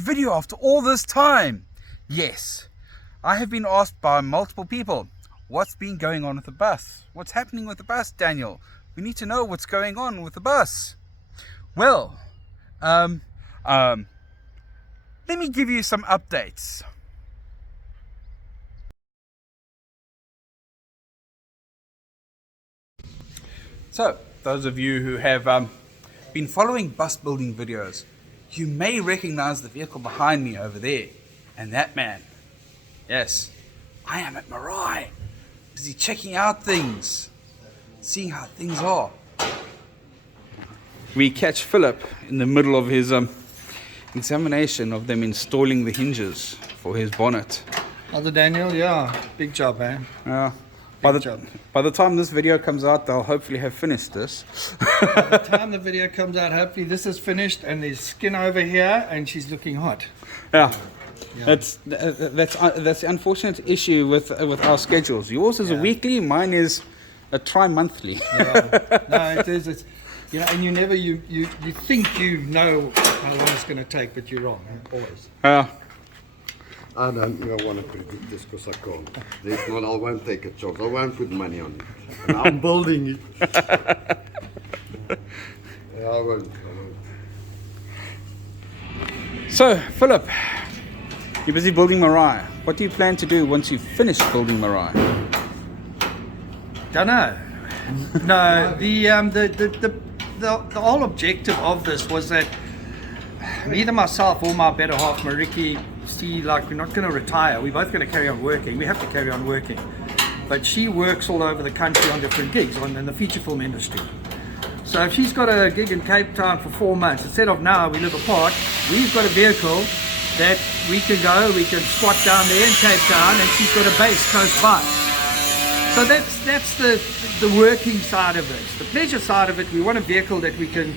video after all this time. Yes, I have been asked by multiple people, what's been going on with the bus? What's happening with the bus, Daniel? We need to know what's going on with the bus. Well, let me give you some updates. So, those of you who have been following bus building videos, you may recognize the vehicle behind me over there, and that man. Yes, I am at Meraai, busy checking out things, seeing how things are. We catch Philip in the middle of his examination of them installing the for his bonnet. Other Daniel, yeah, big job, eh? By the time this video comes out, they'll hopefully have finished this. By the time the video comes out, hopefully this is finished and there's skin over here and she's looking hot. Yeah. That's the unfortunate issue with our schedules. Yours is a weekly, mine is a tri-monthly. Yeah. No, it is. It's, you know, and you never you think you know how long it's going to take, but you're wrong, always. I don't want to predict this because I can't. There's not, I won't take a chance. I won't put money on it. And I'm building it. Yeah, I won't. So, Philip, you're busy building Meraai. What do you plan to do once you've finished building Meraai? Don't know. No, the whole objective of this was that neither myself or my better half, Mariki, see like we're not going to retire. We're both going to carry on working. We have to carry on working. But she works all over the country on different gigs in the feature film industry. So if she's got a gig in Cape Town for 4 months, instead of now we live apart, we've got a vehicle that we can squat down there in Cape Town, and she's got a base close by. So that's the working side of it. The pleasure side of it, we want a vehicle that we can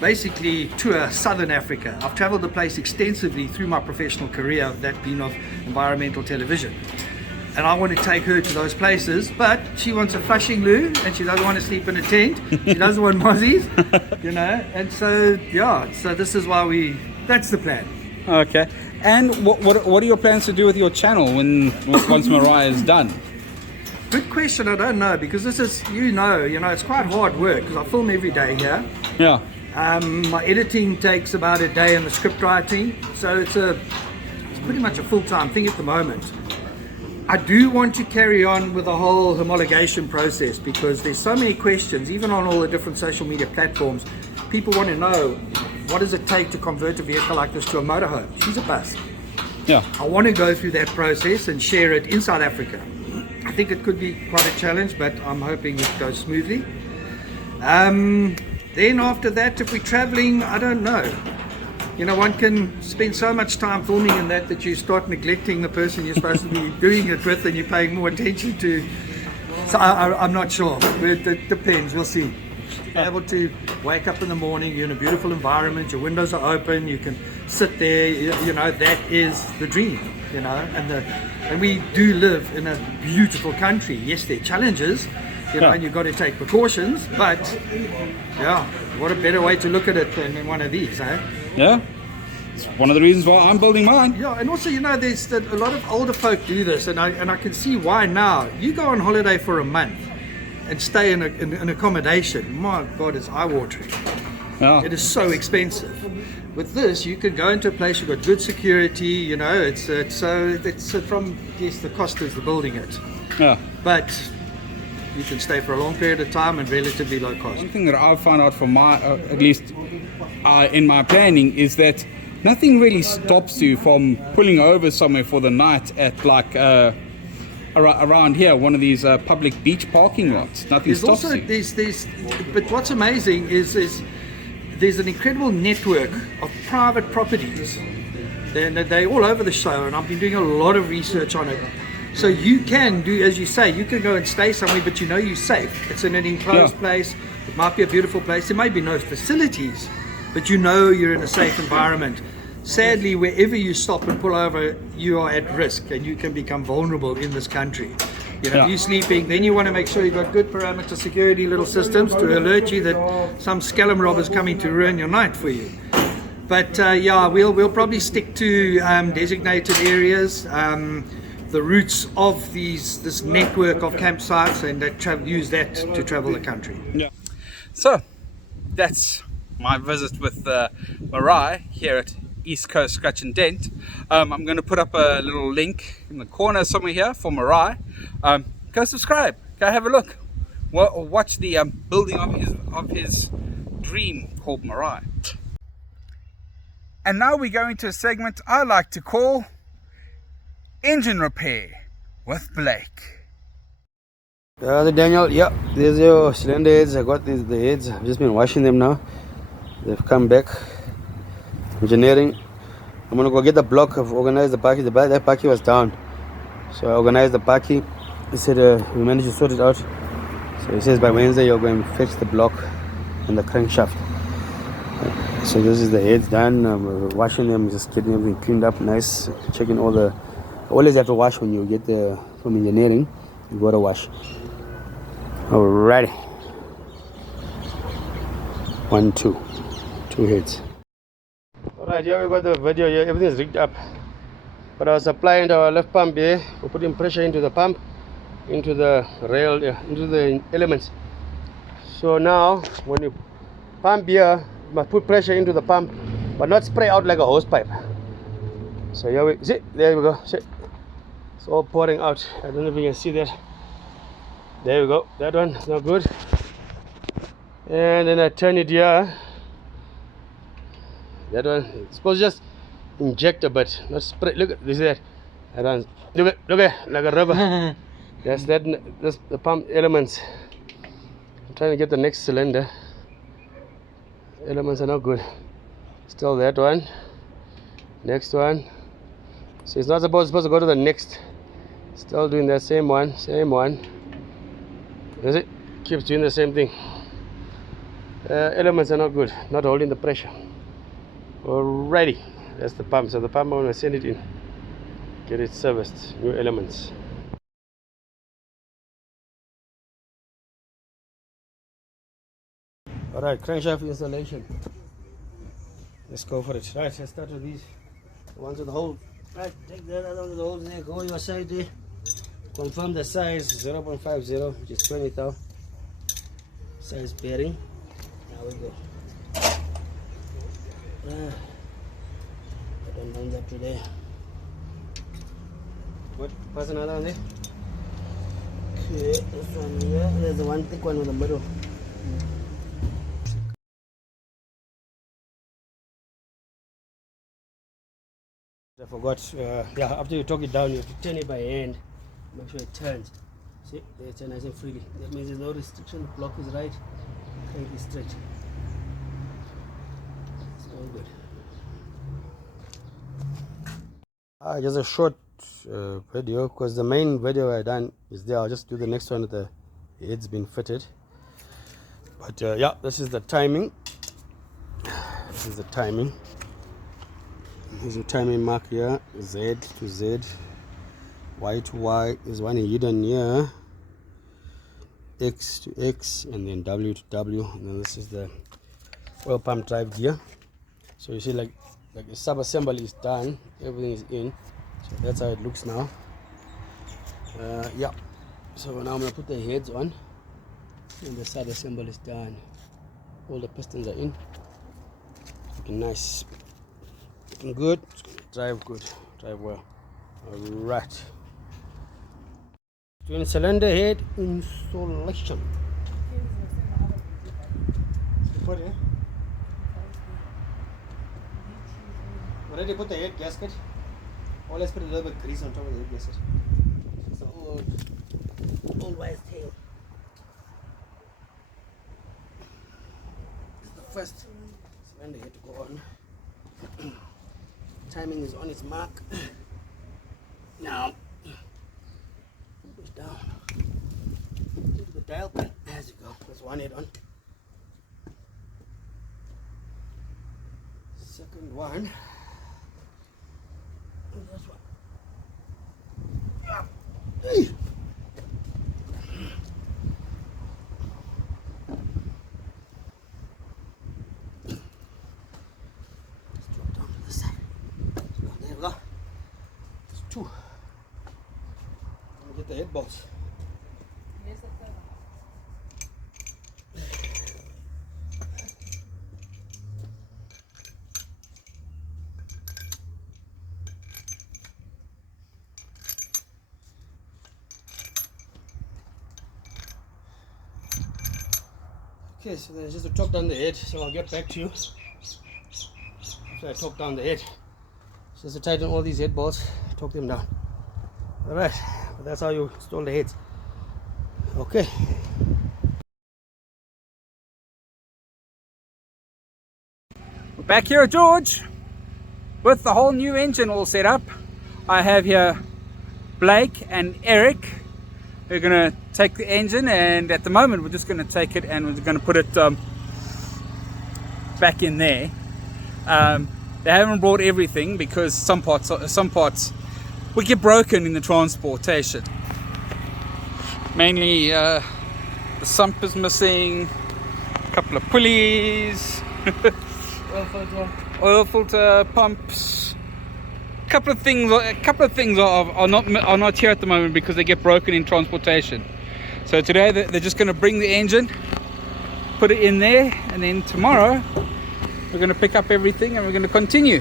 basically tour Southern Africa. I've traveled the place extensively through my professional career, that being of environmental television. And I want to take her to those places, but she wants a flushing loo, and she doesn't want to sleep in a tent. She doesn't want mozzies, you know. And so, yeah, so this is why that's the plan. Okay. And what are your plans to do with your channel once Meraai is done? Good question. I don't know, because this is, you know, it's quite hard work because I film every day here. Yeah. My editing takes about a day, and the script writing, so it's pretty much a full-time thing at the moment. I do want to carry on with the whole homologation process because there's so many questions, even on all the different social media platforms. People want to know, what does it take to convert a vehicle like this to a motorhome? She's a bus. Yeah. I want to go through that process and share it in South Africa. I think it could be quite a challenge, but I'm hoping it goes smoothly. Then after that, if we're traveling, I don't know. You know, one can spend so much time filming in that you start neglecting the person you're supposed to be doing it with, and you're paying more attention to. So I'm not sure. It depends. We'll see. Be able to wake up in the morning, you're in a beautiful environment, your windows are open, you can sit there, you know, that is the dream, you know. And we do live in a beautiful country. Yes, there are challenges, you know, and you've got to take precautions, but yeah, what a better way to look at it than in one of these, eh? Yeah, it's one of the reasons why I'm building mine. Yeah, and also, you know, there's a lot of older folk do this, and I can see why now. You go on holiday for a month and stay in an accommodation. My God, it's eye-watering. Yeah. It is so expensive. With this, you can go into a place, you've got good security, you know, it's from, yes, the cost is the building it. Yeah. But you can stay for a long period of time and relatively low cost. One thing that I've found out from my, at least in my planning, is that nothing really stops you from pulling over somewhere for the night at like around here, one of these public beach parking lots. Nothing stops you. But what's amazing is there's an incredible network of private properties. They're all over the show, and I've been doing a lot of research on it. So you can do, as you say, you can go and stay somewhere, but you know you're safe. It's in an enclosed place. It might be a beautiful place. There may be no facilities, but you know you're in a safe environment. Sadly, wherever you stop and pull over, you are at risk, and you can become vulnerable in this country. You know, if you're sleeping, then you want to make sure you've got good parameter security little systems to alert you that some scallum robber's coming to ruin your night for you. But yeah, we'll probably stick to designated areas, the routes of this network of campsites, and use that to travel the country. So that's my visit with Meraai here at East Coast Scratch and Dent. I'm going to put up a little link in the corner somewhere here for Meraai. Go subscribe, go have a look, watch the building of his dream called Meraai. And now we go into a segment I like to call Engine Repair with Blake. The Daniel, yeah, there's your cylinder heads. I got the heads. I've just been washing them now. They've come back. Engineering. I'm gonna go get the block. I've organized the parky. That parky was down, so I organized the parky. He said we managed to sort it out. So he says by Wednesday you're going to fetch the block and the crankshaft. So this is the heads done. I'm washing them, just getting everything cleaned up, nice. Checking all the. Always have to wash when you get from engineering. You gotta wash. Alrighty. 1, 2 heads. Alright, here we got the video here. Everything is rigged up. But I was applying our left pump here. We're putting pressure into the pump, into the rail, into the elements. So now, when you pump here, you must put pressure into the pump, but not spray out like a hose pipe. So here we see. There we go. See, it's all pouring out. I don't know if you can see that. There we go. That one is not good. And then I turn it here. That one, it's supposed to just inject a bit, not spray. Look at this. That. I don't. Look at like a rubber. That's that. That's the pump elements. I'm trying to get the next cylinder. Elements are not good. Still that one. Next one. So it's not supposed to go to the next. Still doing that same one. Does it? Keeps doing the same thing. Elements are not good, not holding the pressure. Alrighty, that's the pump. So the pump, I'm going to send it in, get it serviced, new elements. Alright, crankshaft installation. Let's go for it. Right, let's start with these. The ones with the hole. Right, take that other one with the holes there, go on your side there. Confirm the size 0.50, which is 20 thou. Size bearing. Now we go. I don't want that today. What? Pass another one there. Okay, this one here. There's the one thick one in the middle. I forgot. Yeah, after you torque it down, you have to turn it by hand. Make sure it turns. See, they turn nice and freely. That means there's no restriction. The block is right. Crank is straight. It's all good. Just a short video, because the main video I done is there. I'll just do the next one. The head's been fitted. But yeah, this is the timing. This is the timing. Here's a timing mark here. Z to Z. Y to Y is one hidden here. X to X, and then W to W, and then this is the oil pump drive gear. So you see, like the sub assembly is done, everything is in. So that's how it looks now. Yeah. So now I'm gonna put the heads on, and the side assembly is done. All the pistons are in. Looking nice. Looking good. Drive good. Drive well. Alright. Twin cylinder head installation. Already put the head gasket. Or let's put a little bit of grease on top of the head gasket. It's an old wise tale. This is the first cylinder head to go on. Timing is on its mark. Now push down into the dial pin as you go. There's one head on. Second one. And this one. Hey. head bolts. Okay, so there's just to torque down the head, so I'll get back to you. So I torque down the head. Just to tighten all these head bolts, torque them down. Alright, that's how you install the heads. Okay. We're back here at George with the whole new engine all set up. I have here Blake and Eric. We're going to take the engine, and at the moment we're just going to take it and we're going to put it back in there. They haven't brought everything because some parts will get broken in the transportation. Mainly the sump is missing, a couple of pulleys, oil filter pumps. A couple of things are not here at the moment because they get broken in transportation. So today they're just going to bring the engine, put it in there, and then tomorrow we're going to pick up everything and we're going to continue.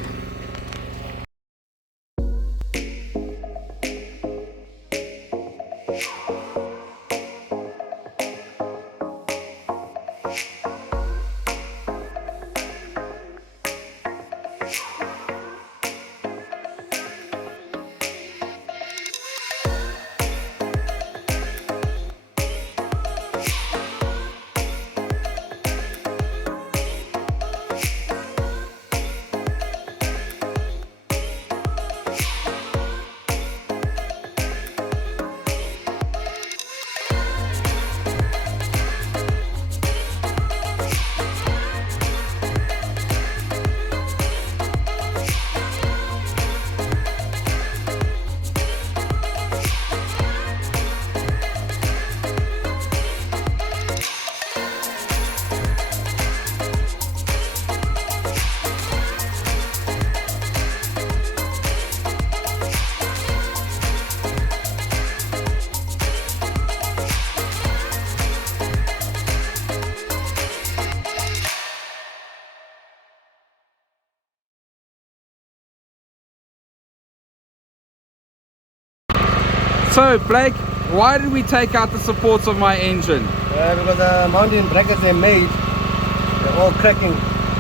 So Blake, why did we take out the supports of my engine? Because the mounting brackets they made, they're all cracking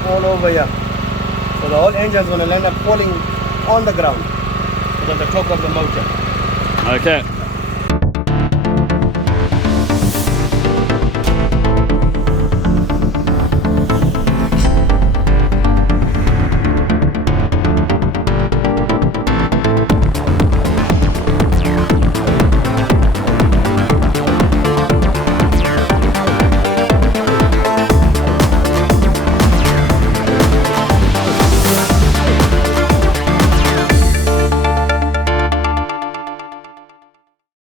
all over here. So the whole engine is going to end up falling on the ground because of the torque of the motor. Okay.